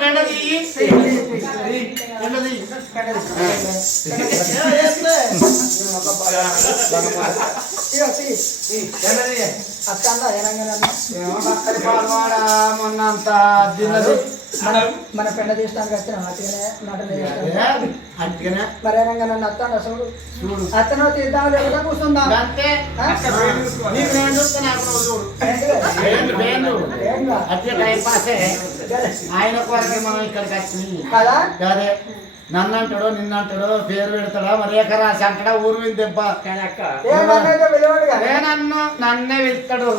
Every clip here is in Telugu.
పెండది మొన్న అంత మన పెండ తీసుకోవడానికి వచ్చిన అట్టుగానే మరేనంగా నన్ను అత్తాను అసలు అత్తను తీద్దాం లేకుండా కూర్చుందాం ఆయన కొరకే మనం ఇక్కడికి వచ్చింది కదా అదే నన్ను అంటాడో నిన్నంటాడో పేరు పెడతాడా మరి ఏకరాశి అంటాడా ఊరు మీద దెబ్బ నన్ను నన్నే వెళ్తాడు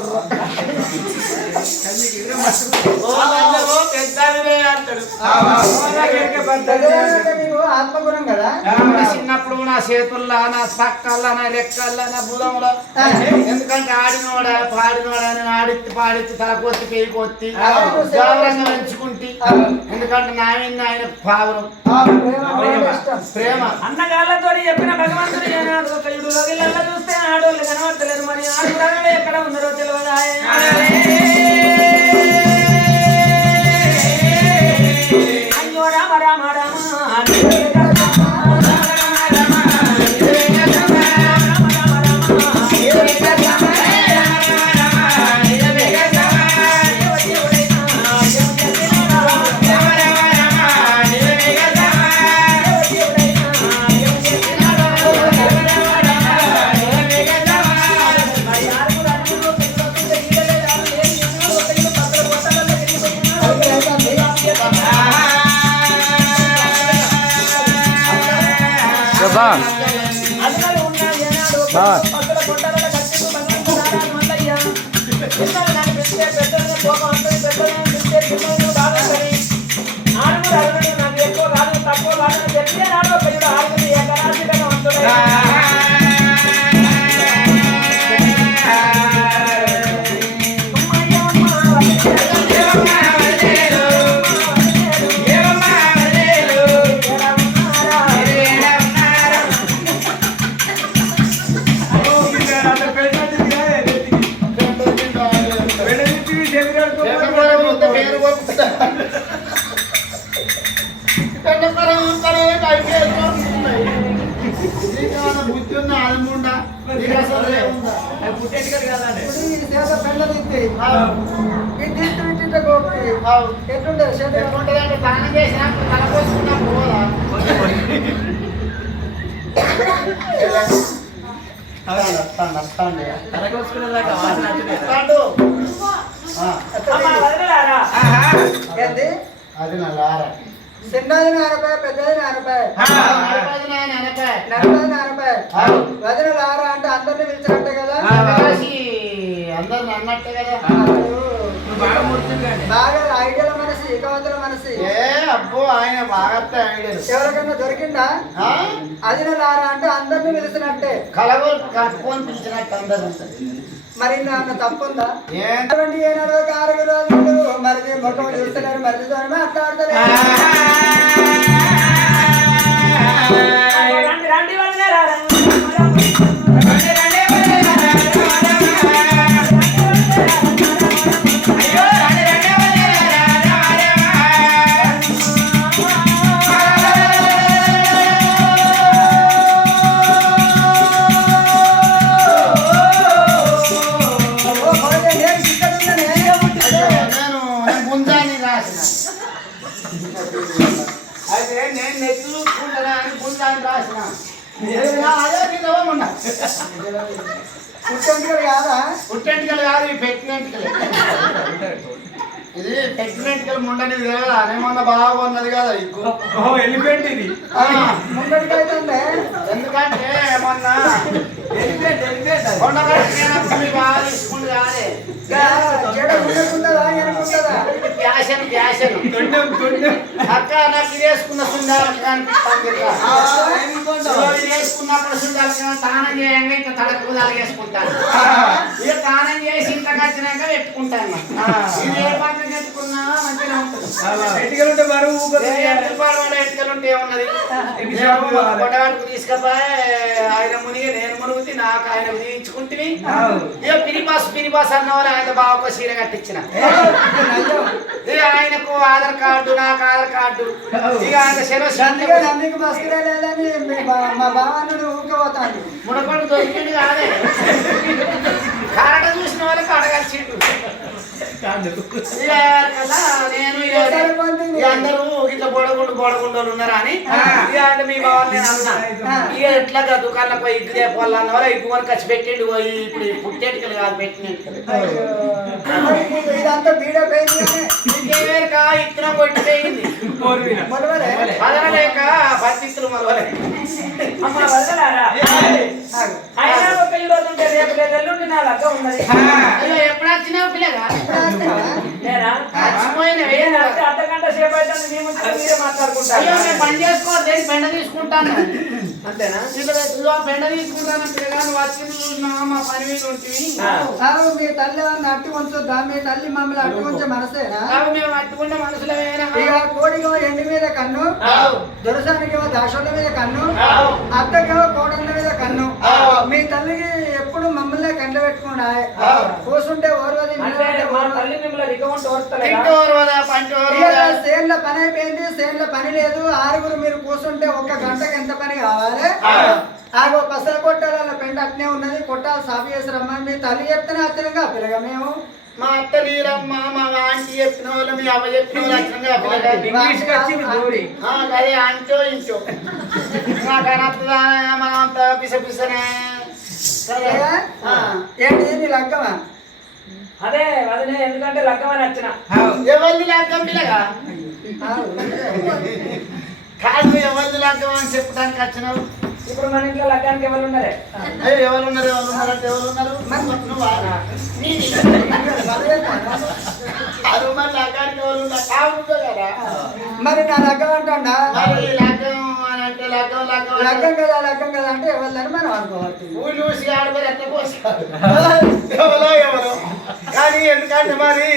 ఆత్మగుణం కదా చిన్నప్పుడు నా చేతుల్లో నా పక్కల్లో నా రెక్కల్లో నా బుధంలో ఎందుకంటే ఆడినోడా పాడినోడా నేను ఆడిత్తి పాడిత్తి తలకొత్తి పేరుకొత్తి గౌరవంగా పెంచుకుంటే ఎందుకంటే నా మీద ఆయన పావురం ప్రేమ అన్నగాళ్ళతో చెప్పిన భగవంతుడు చూస్తే ఆడోళ్ళు కనబడతలేరు మరి ఆడవాళ్ళు ఎక్కడ ఉన్నారో తెలియదు అయ్యో రామ రామ రామ బుద్ధి ఉన్న ఆదముండా ఎట్లుంటే దానం చేసినప్పుడు తలపోసుకున్నాం పోవాలా అది నా లారా చిన్నది 40 పెద్దది 40 వదిన లారా అంటే అందరినీ పిలిచినట్టే కదా అందరిని అన్నట్టే కదా బాగా ఐడియాల మనసు ఏకవంతుల మనసు అబ్బో ఆయన బాగా ఐడియాలు ఎవరికన్నా దొరికిందా అది లారా అంటే అందరినీ పిలిచినట్టే కలగోలు కట్టుకొని పిలిచినట్టు అందరు మరి అన్న తప్పుందా ఏనాడు ఆరుగురు రోజులు మరి ముఖం చూస్తున్నారు మరి మాట్లాడతారు అదే నేను నెత్తి చూసుకుంటానా అని గుండాన్ని రాసిన అదే పుట్టెంటికలు కాదా పుట్టెంటికలు కాదు ఈ పెట్టినెంటికలు ఇది పెట్టినెంటికలు ముండనిది కదా అనేమన్నా బాగున్నది కదా ఎలిఫెంట్ ఇది ముందటికైతే ఎందుకంటే ఏమన్నా బాగా తీసుకుంది అక్క నాకు వేసుకున్న సుందర అనిపిస్తాను ఉన్నప్పుడు చూడాలి తానం చేయంగా ఇంకా తడకు తలగేసుకుంటాను ఇక తానం చేసి ఇంతకు వచ్చినాక పెట్టుకుంటాను ఇది ఏ పక్కన పెట్టుకున్నా మంచిగా ఉంటుంది ఎటుకలు ఉంటే బరువు ఎట్టుకలు ఉంటే ఏమున్నది కొట్టగాడుకు తీసుకపోయి ఆయన మునిగి నేను మునుగుతి నాకు ఆయన విధించుకుంటుంది ఇక పిరిబాస్ అన్న వాళ్ళు ఆయన బాగా ఒక సీర కట్టించిన ఇక ఆయనకు ఆధార్ కార్డు నాకు ఆధార్ కార్డు ఇక ఆయన మునకొండ దొరికింది కాదే కారట చూసిన వాళ్ళకి అడగాల్సిండు నేను అందరూ ఇట్లా బోడగుండోళ్ళు ఉన్నారా అని ఇక మీ బావని నేను అన్నా ఇక ఎట్లా దుకాణంలో పోయి ఇగ్గు తేపాలి అన్న వాళ్ళు ఇగ్గు అని ఖర్చు పెట్టిండు పోయి ఇప్పుడు పుట్టేటికలు కాదు పెట్టినట్టుగా ఇత్తనం కొట్టిపోయింది వదలలేక పరిస్థితులు మొదలే అమ్మ వదలారా అయినా ఒక ఈ రోజు ఉంటే రేపు లేదు ఎల్లుండి నా లగ్గం ఉన్నది అయ్యో ఎప్పుడు వచ్చినావు పిల్లగా నేనా అర్ధగంట సేపు అయితే మీ ముందు మీరే మాట్లాడుకుంటారు అయ్యో నేను పని చేసుకోవద్దు పెండ తీసుకుంటాను అంతేనా పెండ తీసుకుంటాను పిల్లగా వచ్చింది చూసినా మా పని మీద ఉంటుంది మీ తల్లి అట్టు ఉంచుద్దా మీ తల్లి మమ్మల్ని అట్టు ఉంచే మనసేనా మేము అట్టుకున్న మనసులమేనా కోడికేమో ఎండి మీద కన్ను దొరసానికేమో దాసోళ్ళ మీద కన్ను అత్తకేమో కోడళ్ళ మీద కన్ను మీ తల్లికి ఎప్పుడు మమ్మల్ని కంట పెట్టుకున్నా కూర్చుంటే ఓర్వది సేన్ల పని అయిపోయింది సేన్ల పని లేదు ఆరుగురు మీరు కూర్చుంటే ఒక్క గంటకి ఎంత పని కావాలి ఆగో పసల కొట్టాల పెండ అట్నే ఉన్నది కొట్టాలి సాఫీ చేసి రమ్మని మీ తల్లి చెప్తేనే అచ్చరంగా పిల్లగా మేము మా అత్త నీరమ్మ మా ఆంటీ చెప్పిన వాళ్ళు మీ అమ్మ చెప్పిన వాళ్ళు అదే అంటో ఇంటో నాకు అనర్థదా మనం అంత పిసనే ఏంటి నీ లగ్గమా అదే అదే ఎందుకంటే లగ్గం అని వచ్చిన ఎవరిది లగ్గం పిల్లగా కాదు ఎవరిది లగ్గం అని చెప్పడానికి వచ్చినావు ఇప్పుడు మన ఇంట్లో లగ్గానికి ఎవరు ఉన్నారే ఎవరు ఉన్నారు అంటే ఎవరు ఉన్నారు అది మరి లగ్గానికి ఎవరు ఉన్నారు కాదు కదా మరి నా లగ్గం అంటా లగ్గం అని అంటే లగ్గం కదా అంటే ఎవరిదని మనం అనుకోవాలి ఊరు చూసి ఆడతారు ఎట్లా పోస్తారు ఎవరో కానీ ఎందుకంటే మరి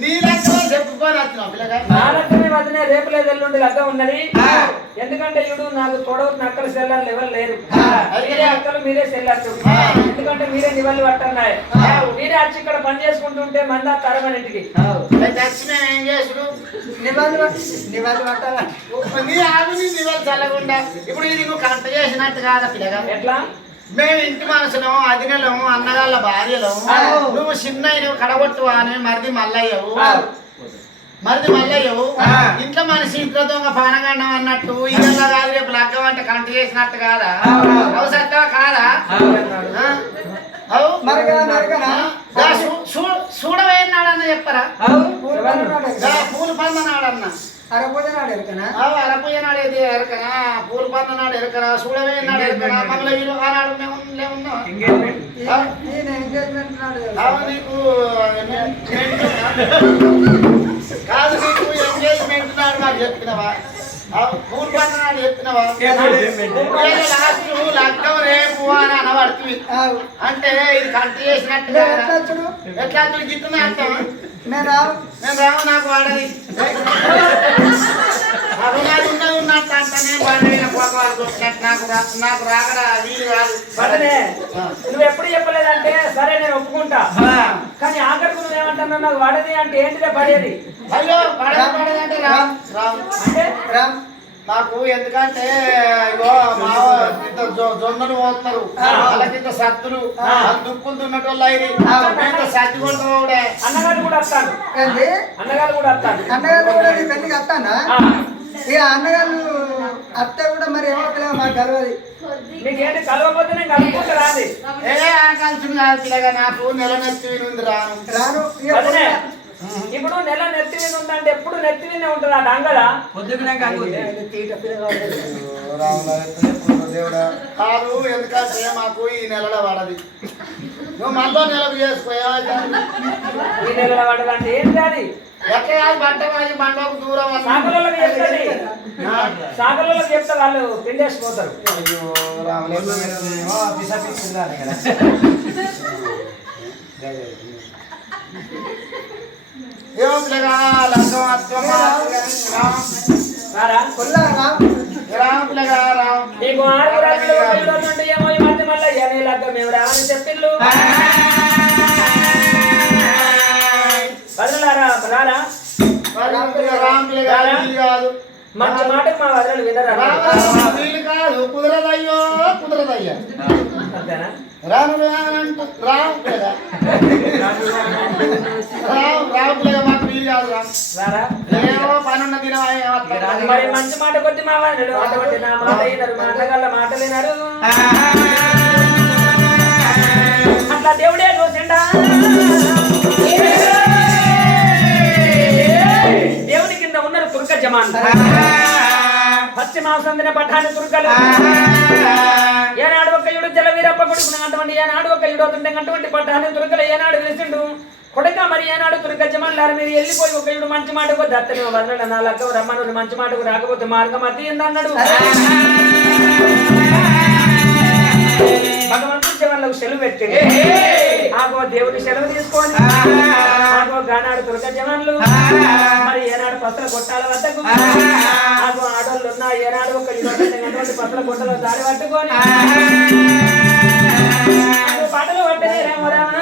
నీ లెక్కలో చెప్పుకొని వచ్చినావు పిల్లగా నా లగ్గమే వదిలే రేపు లేదు ఎల్లుండి లగ్గం ఉన్నది ఎందుకంటే ఇప్పుడు నాకు తోడవు నక్కలు సెల్లర్లు ఎవరు లేరు మీరే అక్కలు మీరే సెల్లర్లు ఎందుకంటే మీరే నివల్లి పట్టన్నాయి మీరే వచ్చి ఇక్కడ పని చేసుకుంటుంటే మంద తరమనింటికి ఏం చేసుడు నివాళి పట్టాలా నీ ఆవిని నివాళి చల్లకుండా ఇప్పుడు ఇది నువ్వు కంట చేసినట్టు కాదా పిల్లగా ఎట్లా మేము ఇంటి మనసులో అదినలము అన్నగాళ్ళ భార్యలు నువ్వు చిన్న కడగొట్టు అని మరిది మల్లయ్యవు ఇంట్లో మనిషి ఇంట్లో దొంగ పానగండం అన్నట్టు ఇళ్ళ కాదు రేపు లగ్గం అంటే కంట చేసినట్టు కాదా అవు సత్తా కాదా చూడవేనాడన్న చెప్పరా పూలు పందనాడన్న అరపోజనాడు ఎరకనా అరపోజనాడు ఎరకనా పూలు పందనాడు ఎరకనా చూడవేనాడు ఎరకనా మమ్మల్ని ఆనాడు నీకు కాదు నీకు ఎంగేజ్మెంట్ నాడు నాకు చెప్పినవా పూలు పందనాడు చెప్పినవా లాస్ట్ లగ్గం రేపు అని అనబడుతుంది అంటే ఇది కంట చేసినట్టు ఎట్లా గిట్టున్నా అంటావా నేను రావు నాకు వాడది ఉన్నట్టు అంటేనే నాకు రాకడా వీలు కాదు బటనే నువ్వు ఎప్పుడు చెప్పలేదంటే సరే నేను ఒప్పుకుంటా కానీ ఆఖరికి నువ్వేమంటున్నావు నాకు వాడది అంటే ఏంటిదే పడేది అయ్యో పడేది అంటే అంటే మాకు ఎందుకంటే ఇగో మా జొన్నలు పోతున్నారు వాళ్ళకింత సత్తులు దుక్కులు దున్నటోళ్ళు అయ్యి సత్తి కొట్టుకోడే అన్నగారు కూడా వస్తాను అన్నగారు కూడా వస్తాను అన్నగారు కూడా పెళ్లికి వస్తానా ఇక అన్నగారు అత్త కూడా మరి ఏమో మాకు కలవది నీకేంటి కలవకపోతే నేను కలుపుకుంటా రాదు కలిసి కాదు పిల్లగా నాకు నెల నెత్తి ఉంది రాను ఇప్పుడు నెల నెత్తి మీద ఉందంటే ఎప్పుడు నెత్తి మీదే ఉంటుంది ఆ డంగల కాదు ఎందుకంటే మాకు ఈ నెలలో పడది నువ్వు మళ్ళీ నెలకు చేసుకోయా ఈ నెలలో పడదంటే ఏంటి అది ఎక్కడ బట్ట మాది బండకు దూరం అన్న. సాగలోళ్ళకి చెప్తుంది సాగలోళ్ళకి చెప్తే వాళ్ళు పిండేసిపోతారు. అయ్యో రామలేమో పిసపిస్తున్నారు కదా. ఏమోగా లంగం అత్వమా రారా కొల్లా రామ్ రామపిల్లగా రామ్ నీకు 6 రాత్రులు నుండి ఏమో ఈ మధ్య మళ్ళీ ఎనేలాగా మేము రావని చెప్పిల్లు వదలరా రారా రామపిల్లగా కాదు మంచి మాటకు మా వదలు వినరా వీలు కాదు కుదరదయ్యో కుదరదయ్యా అంతేనా రాము రామంటూ రాము పిల్లగా రామపిల్లగా మాకు వీలు కాదు రామ్ రారా ఏమో పనున్న దినం మరి మంచి మాట కొద్ది మా వదలు అటువంటి నా మాట అయినారు మా అన్నగాళ్ళ మాటలు వినరు అట్లా దేవుడే చూసిండా దేవుని కింద ఉన్నారు తుర్క జమాన్ పశ్చిమ సందిన పఠాని తుర్కలు ఏనాడు ఒక ఇడు జల వీరప్ప కొడుకున్న అటువంటి ఏనాడు ఒక ఇడు అవుతుంటే అటువంటి పఠాని తుర్కలు ఏనాడు విలిసిండు కొడుక మరి ఏనాడు తుర్క జమాన్లారు మీరు వెళ్ళిపోయి ఒక ఇడు మంచి మాటకు దత్తని వదలడు నా లక్క రమ్మను మంచి మాటకు రాకపోతే మార్గం అతి అన్నాడు భగవంతుడు జవాన్లకు సెలవు పెట్టింది ఆగో దేవుడి సెలవు తీసుకొని ఆగో గానాడు తుర్క జవాన్లు మరి ఏనాడు పసల కొట్టాల వద్దకు ఆగో ఆడోళ్ళు ఉన్న ఏనాడు ఒక ఇటువంటి పసల కొట్టలో దారి పట్టుకొని పాటలు పట్టనే రామ రామ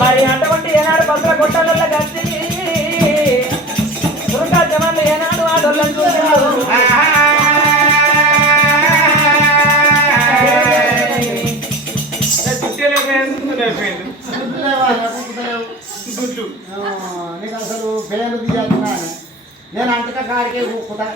మరి అటువంటి ఏనాడు బస్సుల కొట్టాలలో కలిసి దుర్గా జవాన్లు ఏనాడు ఆడోళ్ళని చూస్తున్నారు గుడ్లు నీకు అసలు పేరు తీయాల్సిన నేను అంతక కాడికే కూకుతా